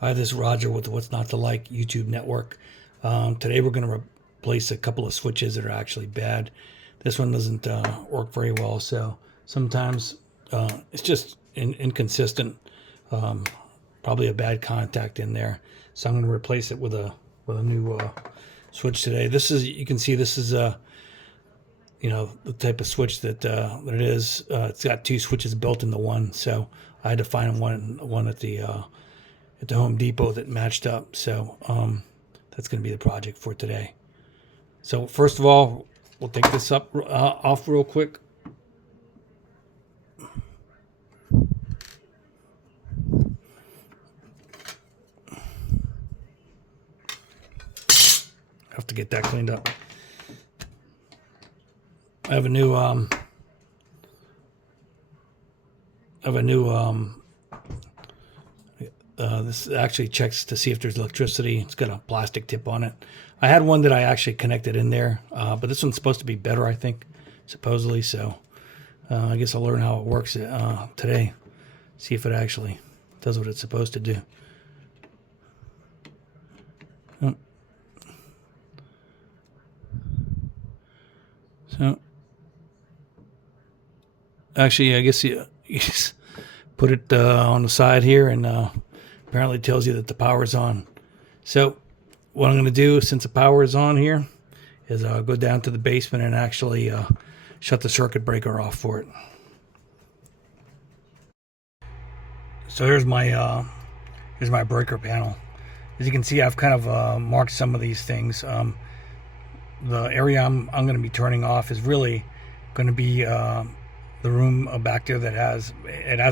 Hi, this is Roger with the What's Not to Like YouTube network. Today we're going to replace a couple of switches that are actually bad. This one doesn't work very well, so sometimes it's just inconsistent. Probably a bad contact in there. So I'm going to replace it with a new switch today. This is, you can see this is the type of switch that it is. It's got two switches built into one, so I had to find one at the Home Depot that matched up. So that's going to be the project for today. So first of all, we'll take this off real quick. Have to get that cleaned up. I have a new this actually checks to see if there's electricity. It's got a plastic tip on it. I had one that I actually connected in there, but this one's supposed to be better, I think, supposedly. So I guess I'll learn how it works today. See if it actually does what it's supposed to do. So actually, I guess you just put it on the side here, and apparently it tells you that the power's on. So what I'm going to do, since the power is on here, is go down to the basement and actually shut the circuit breaker off for it. So here's my breaker panel. As you can see, I've kind of marked some of these things. The area I'm going to be turning off is really going to be the room back there that has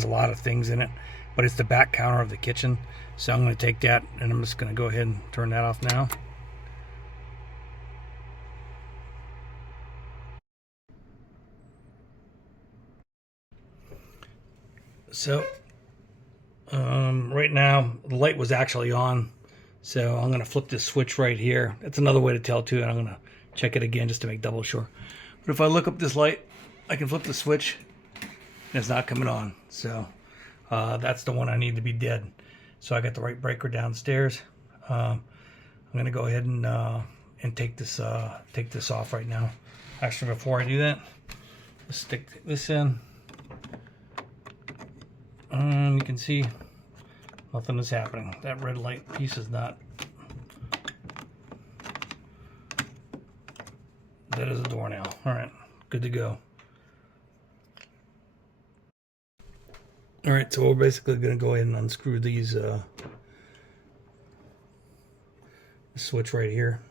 a lot of things in it, but it's the back counter of the kitchen. So I'm going to take that, and I'm just going to go ahead and turn that off now. So right now the light was actually on, so I'm going to flip this switch right here. That's another way to tell too, and I'm going to check it again just to make double sure. But if I look up this light, I can flip the switch and it's not coming on. So that's the one I need to be dead. So I got the right breaker downstairs. I'm going to go ahead and take this off right now. Actually, before I do that, let's stick this in. You can see nothing is happening. That red light piece is not. That is a door nail. All right, good to go. All right, so we're basically going to go ahead and unscrew these switch right here.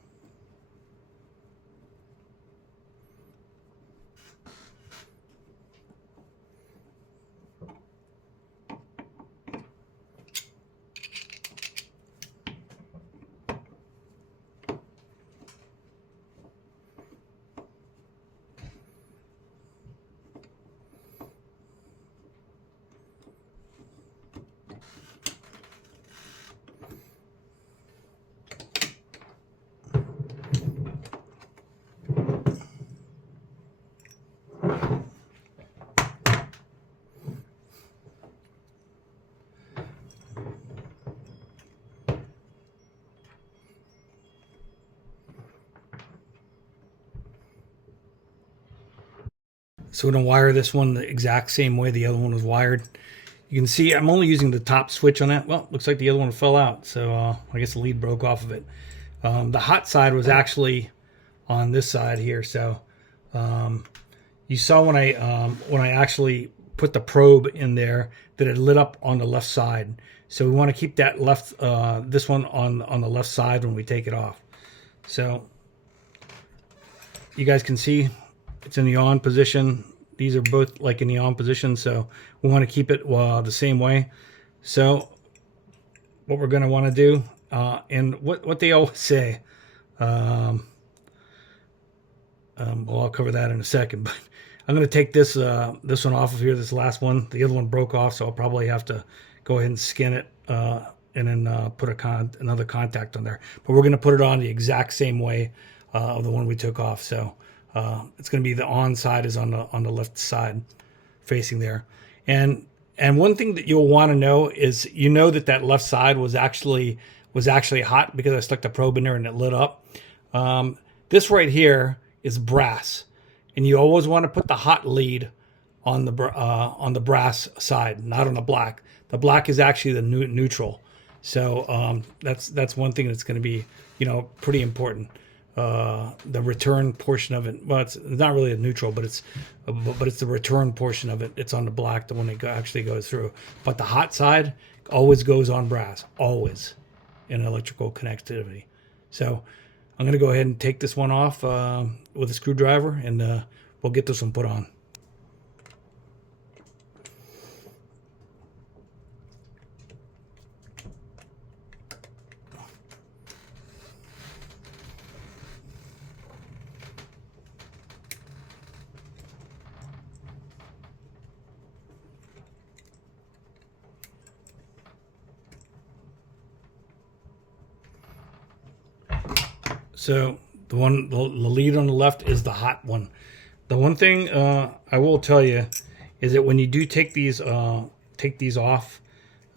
So we're going to wire this one the exact same way the other one was wired. You can see I'm only using the top switch on that. Well, looks like the other one fell out, so I guess the lead broke off of it. The hot side was actually on this side here. So you saw when I actually put the probe in there that it lit up on the left side. So we want to keep that this one on the left side when we take it off. So you guys can see it's in the on position. These are both like in the on position, so we want to keep it the same way. So what we're going to want to do, and what they always say, well, I'll cover that in a second, but I'm going to take this one off of here, this last one. The other one broke off, so I'll probably have to go ahead and skin it and then put another contact on there. But we're going to put it on the exact same way of the one we took off. So it's going to be the on side is on the left side facing there. And And one thing that you'll want to know is, you know, that left side was actually hot because I stuck the probe in there and it lit up. This right here is brass, and you always want to put the hot lead on the brass side, not on the black. The black is actually the neutral. So that's one thing that's going to be, you know, pretty important. The return portion of it, well, it's not really a neutral, but it's the return portion of it. It's on the black, the one that actually goes through. But the hot side always goes on brass, always, in electrical connectivity. So I'm going to go ahead and take this one off with a screwdriver, and we'll get this one put on. So the lead on the left is the hot one. The one thing I will tell you is that when you do take these off,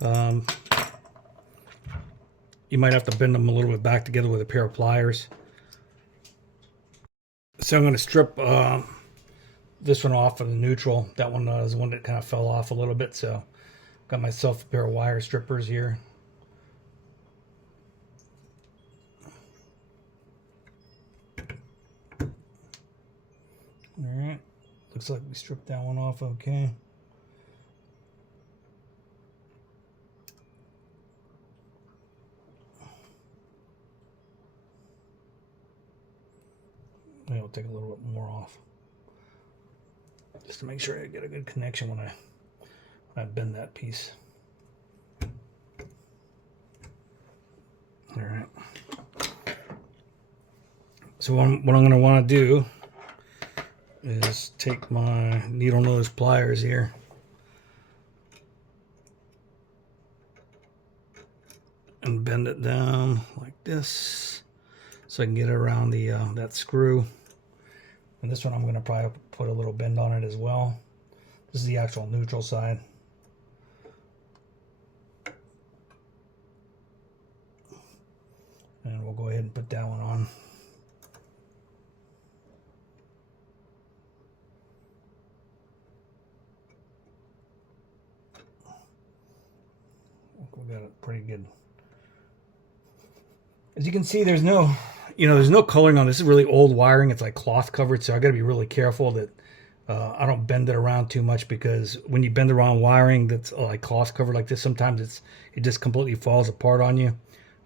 you might have to bend them a little bit back together with a pair of pliers. So I'm going to strip this one off of the neutral. That one is the one that kind of fell off a little bit. So got myself a pair of wire strippers here. All right, looks like we stripped that one off okay. Maybe I'll take a little bit more off, just to make sure I get a good connection when I bend that piece. All right. So what I'm going to want to do is take my needle nose pliers here and bend it down like this so I can get it around the that screw. And this one I'm going to probably put a little bend on it as well. This is the actual neutral side. And we'll go ahead and put that one on. We got it pretty good. As you can see, there's no coloring on this. This is really old wiring. It's like cloth covered, so I got to be really careful that I don't bend it around too much, because when you bend around wiring that's like cloth covered like this, sometimes it just completely falls apart on you,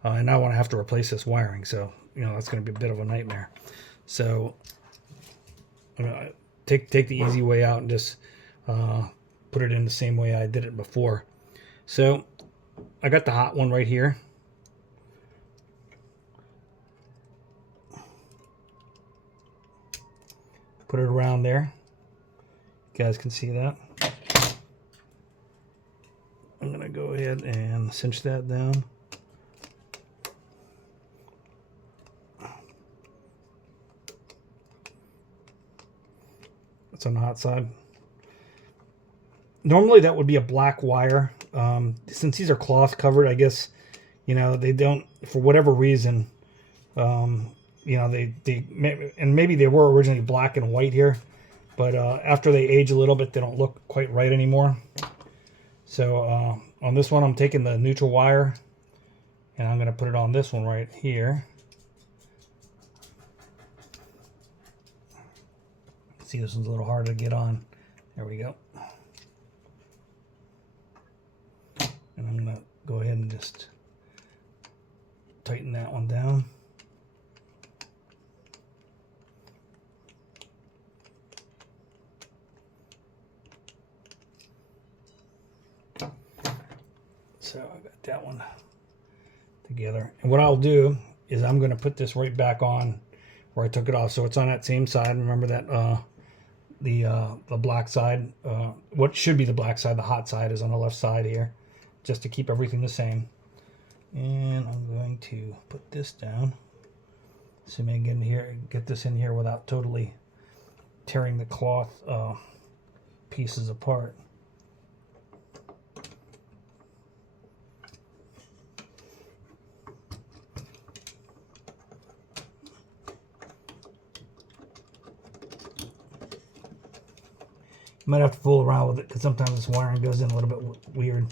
and I want to have to replace this wiring. So that's going to be a bit of a nightmare. So take the easy way out and just put it in the same way I did it before. So I got the hot one right here. Put it around there. You guys can see that. I'm going to go ahead and cinch that down. That's on the hot side. Normally that would be a black wire. Since these are cloth covered, I guess, they don't, for whatever reason, and maybe they were originally black and white here, but after they age a little bit, they don't look quite right anymore. So on this one, I'm taking the neutral wire, and I'm going to put it on this one right here. See, this one's a little harder to get on. There we go. And I'm going to go ahead and just tighten that one down. So I got that one together. And what I'll do is I'm going to put this right back on where I took it off. So it's on that same side. Remember that the black side, what should be the black side, the hot side, is on the left side here, just to keep everything the same. And I'm going to put this down, assuming I get this in here without totally tearing the cloth pieces apart. Might have to fool around with it because sometimes this wiring goes in a little bit weird.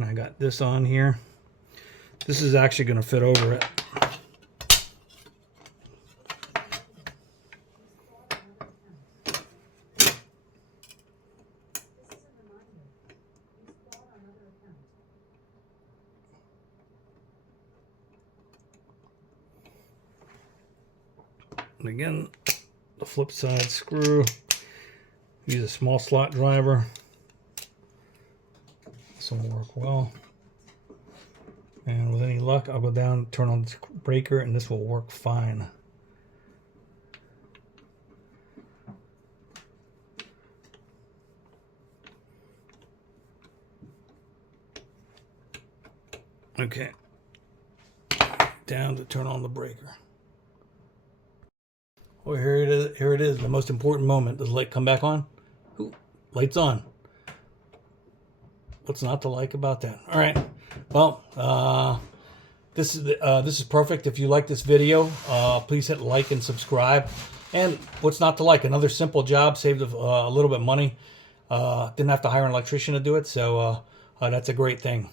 And I got this on here. This is actually going to fit over it. And again, the flip side screw. Use a small slot driver. This will work well. And with any luck, I'll go down, turn on the breaker, and this will work fine. Okay. Down to turn on the breaker. Well, here it is. Here it is. The most important moment. Does the light come back on? Ooh, light's on. What's not to like about that? All right. Well, this is perfect. If you like this video, please hit like and subscribe. And what's not to like? Another simple job, saved a little bit of money. Didn't have to hire an electrician to do it, so that's a great thing.